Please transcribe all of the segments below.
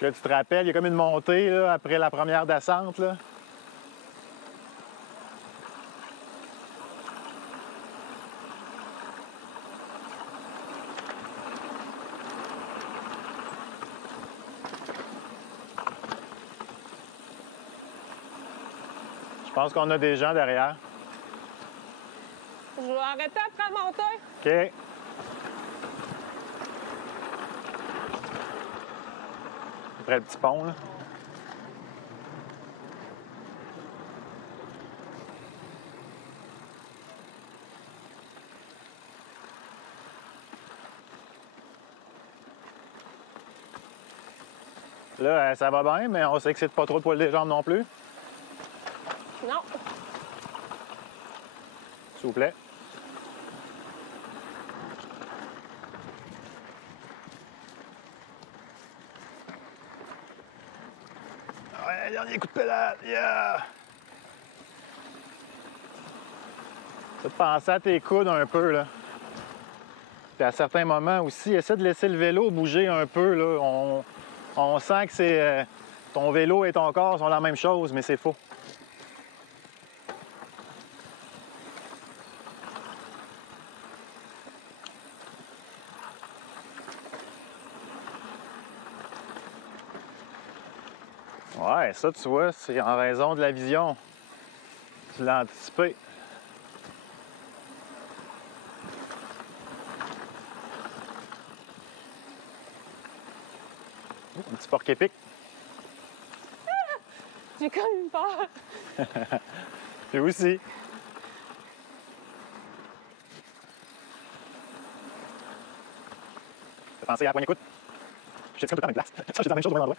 Puis là, tu te rappelles, il y a comme une montée là, après la première descente. Là. Je pense qu'on a des gens derrière. Je vais arrêter après monter. OK. Après le petit pont, là. Là, ça va bien, mais on sait que c'est pas trop de poil des jambes non plus. Non. S'il vous plaît. Ouais, dernier coup de pédale. Yeah! Tu vas te penser à tes coudes un peu, là. Puis à certains moments aussi, essaie de laisser le vélo bouger un peu, là. On sent que c'est... ton vélo et ton corps sont la même chose, mais c'est faux. Ouais, ça, tu vois, c'est en raison de la vision. Tu l'as anticipé. Un petit porc-épic. J'ai comme une peur. Puis aussi. T'as pensé à la poignée coude? Je t'ai dit comme tout le temps à une place. Ça, j'ai la même chose au même endroit.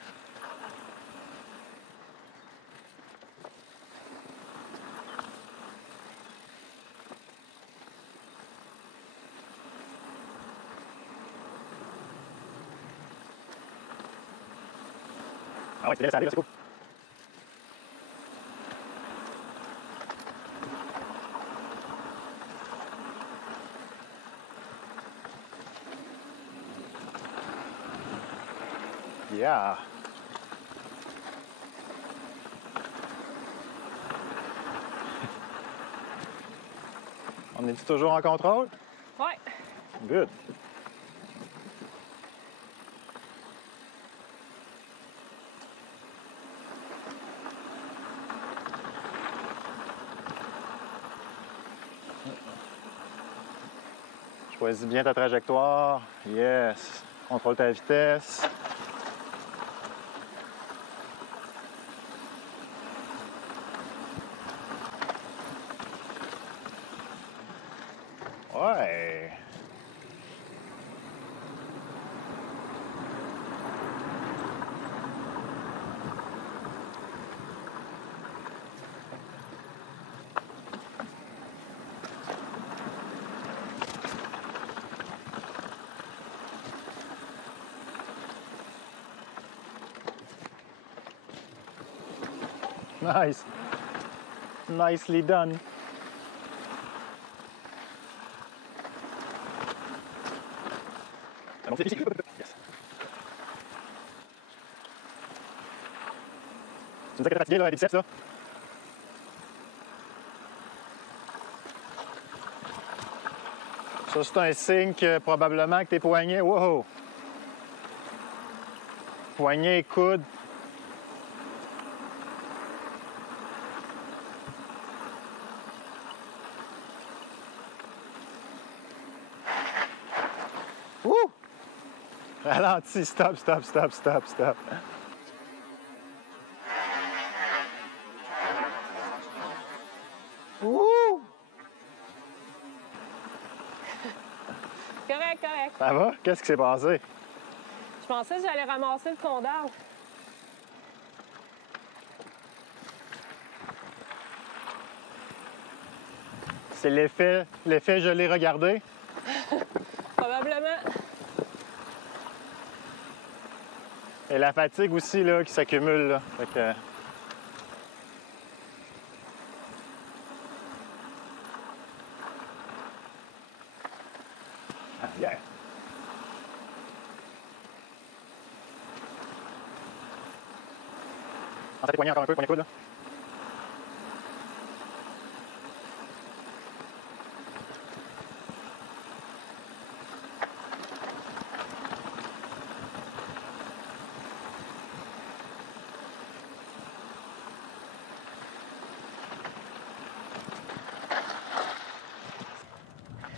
Ah ouais, tu laisses aller, là, c'est cool. Yeah! On est-tu toujours en contrôle? Ouais. Good. Choisis bien ta trajectoire. Yes. Contrôle ta vitesse. Ouais. Nice. Nicely done. Yes. Tu me disais que t'es fatigué, là, les biceps, là? Ça, c'est un signe que probablement que tes poignets... Wow! Poignets et coudes. Ouh! Ralentis, stop, stop, stop, stop, stop. Ouh! Correct, correct. Ça va? Qu'est-ce qui s'est passé? Je pensais que j'allais ramasser le fond d'arbre. C'est l'effet je l'ai regardé. Probablement. Et la fatigue aussi, là, qui s'accumule, là. Fait que... Ah, yeah. Pense à tes poignets encore un peu, poignet de coude, là.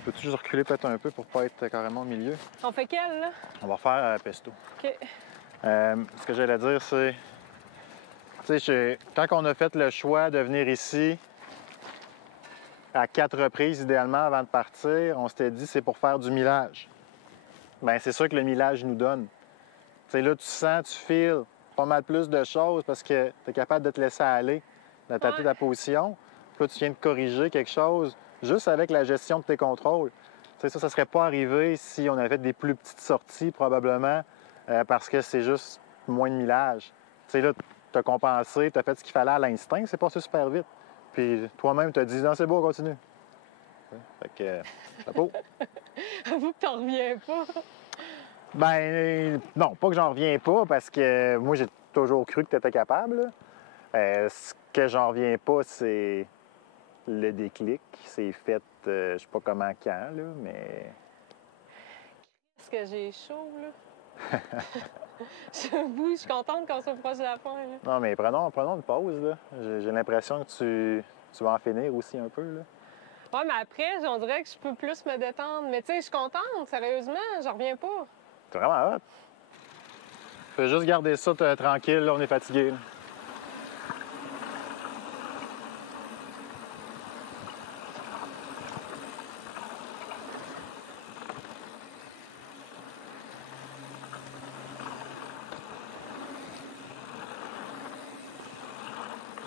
Peux-tu juste reculer peut-être un peu pour pas être carrément au milieu? On fait quelle, là? On va faire pesto. OK. Ce que j'allais dire, c'est... Tu sais, quand on a fait le choix de venir ici, à 4 reprises idéalement avant de partir, on s'était dit c'est pour faire du millage. Bien, c'est sûr que le millage nous donne. Tu sais, là, tu sens, tu files pas mal plus de choses parce que tu es capable de te laisser aller, d'adapter ta position. Puis là, tu viens de corriger quelque chose juste avec la gestion de tes contrôles. Tu sais, ça ne serait pas arrivé si on avait fait des plus petites sorties, probablement, parce que c'est juste moins de millage. Tu sais, là, tu as compensé, tu as fait ce qu'il fallait à l'instinct, c'est passé super vite. Puis toi-même, tu as dit, non, c'est beau, continue. Fait que, chapeau. Avoue que t'en reviens pas. Ben, non, pas que j'en reviens pas, parce que moi, j'ai toujours cru que tu étais capable, là. Ce que j'en reviens pas, c'est le déclic. C'est fait, je sais pas comment, quand, là, mais... Est-ce que j'ai chaud, là? J'avoue, je suis contente qu'on soit proche de la fin, là. Non, mais prenons une pause, là. J'ai l'impression que tu vas en finir aussi un peu, là. Ouais, mais après, on dirait que je peux plus me détendre. Mais tu sais, je suis contente, sérieusement, j'en reviens pas. C'est vraiment hot. Fais juste garder ça tranquille, là, on est fatigué, là.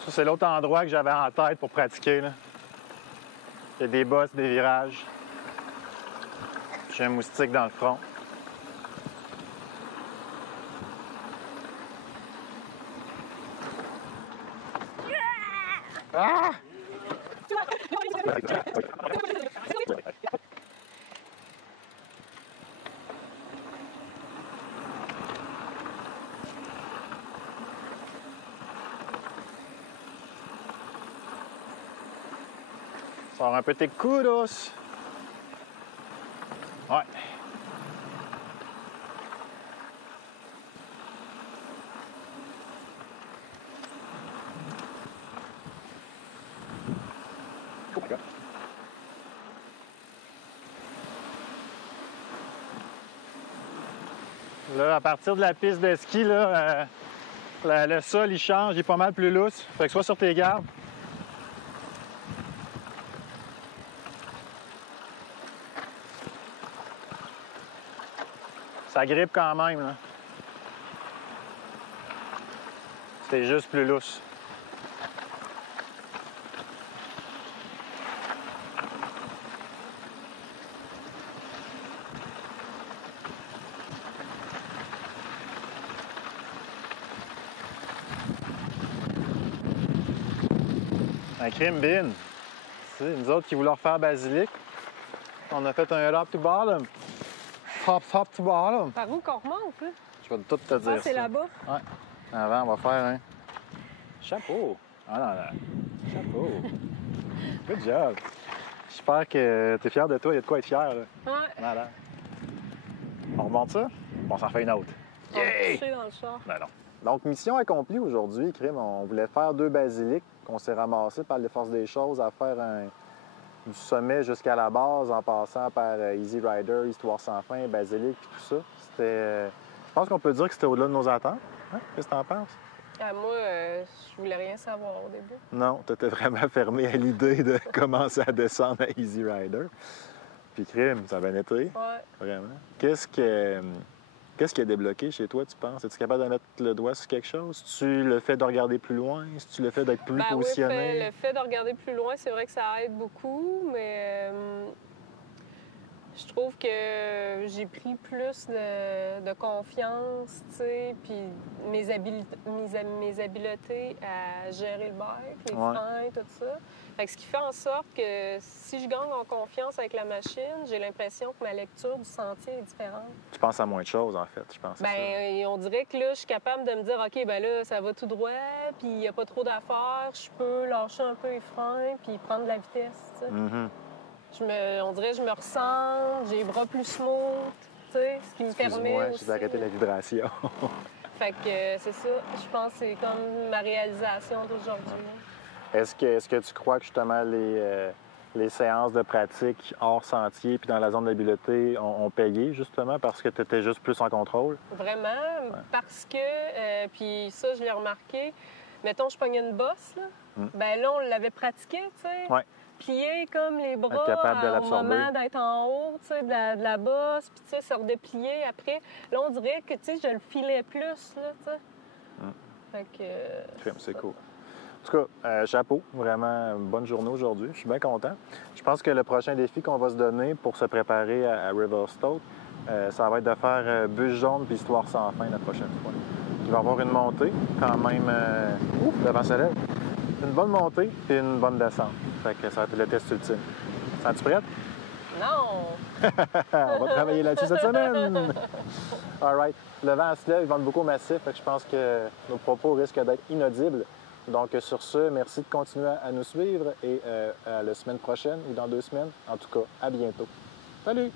Ça, c'est l'autre endroit que j'avais en tête pour pratiquer, là. Il y a des bosses, des virages. J'ai un moustique dans le front. Ah! Sors un peu tes kudos. Ouais. Oh my God. Là, à partir de la piste de ski, là, le sol, il change, il est pas mal plus lousse. Fait que sois sur tes gardes. Ça grippe quand même, là. C'est juste plus lousse. Un crime bin. Nous autres qui voulons refaire basilic, on a fait un top to bottom. Top to bottom. Par où qu'on remonte, là? Je vais tout te dire Ah, c'est ça. là-bas? Ouais. Avant, on va faire un chapeau. Ah non, non. Chapeau. Good job. J'espère que tu es fier de toi. Il y a de quoi être fier, là. Ouais. Malade. On remonte ça? On s'en fait une autre. On va coucher dans le char. Ben non. Donc, mission accomplie aujourd'hui, Crime. On voulait faire 2 basiliques qu'on s'est ramassé par les forces des choses à faire du sommet jusqu'à la base en passant par Easy Rider, Histoire sans fin, Basilic puis tout ça. C'était... je pense qu'on peut dire que c'était au-delà de nos attentes. Hein? Qu'est-ce que t'en penses? Ah, moi, je voulais rien savoir au début. Non, t'étais vraiment fermé à l'idée de commencer à descendre à Easy Rider. Puis Crime, ça a bien été. Ouais. Vraiment. Qu'est-ce qui a débloqué chez toi, tu penses? Es-tu capable de mettre le doigt sur quelque chose? Tu le fait de regarder plus loin? Tu le fait d'être plus positionné? Oui, le fait de regarder plus loin, c'est vrai que ça aide beaucoup, mais je trouve que j'ai pris plus de confiance, tu sais, puis mes habiletés à gérer le bike, les freins, tout ça. Fait que ce qui fait en sorte que si je gagne en confiance avec la machine, j'ai l'impression que ma lecture du sentier est différente. Tu penses à moins de choses, en fait, je pense. Bien, on dirait que là, je suis capable de me dire, OK, ben là, ça va tout droit, puis il n'y a pas trop d'affaires, je peux lâcher un peu les freins, puis prendre de la vitesse, tu sais. On dirait que je me ressens, j'ai les bras plus smooth, tu sais, ce qui me permet Excuse-moi, aussi... j'ai arrêté la vibration. Fait que c'est ça, je pense que c'est comme ma réalisation d'aujourd'hui. Est-ce que tu crois que justement les séances de pratique hors sentier puis dans la zone d'habileté ont payé justement parce que tu étais juste plus en contrôle? Vraiment, parce que, puis ça, je l'ai remarqué, mettons, je pognais une bosse, là, ben là, on l'avait pratiqué, tu sais. Ouais. Plier comme les bras capable de au l'absorber. moment d'être en haut, tu sais, de la bosse, puis tu sais, se redéplier après. Là, on dirait que, tu sais, je le filais plus, là, tu sais. Fait que... C'est cool. En tout cas, chapeau, vraiment bonne journée aujourd'hui. Je suis bien content. Je pense que le prochain défi qu'on va se donner pour se préparer à Revelstoke, ça va être de faire bus jaune puis histoire sans fin la prochaine fois. Il va y avoir une montée quand même. Le vent se lève. Une bonne montée puis une bonne descente. Fait que ça va être le test ultime. Sens-tu prête? Non! On va travailler là-dessus cette semaine! All right. Le vent se lève, il vente beaucoup massif, fait que je pense que nos propos risquent d'être inaudibles. Donc, sur ce, merci de continuer à nous suivre et à la semaine prochaine ou dans 2 semaines. En tout cas, à bientôt. Salut!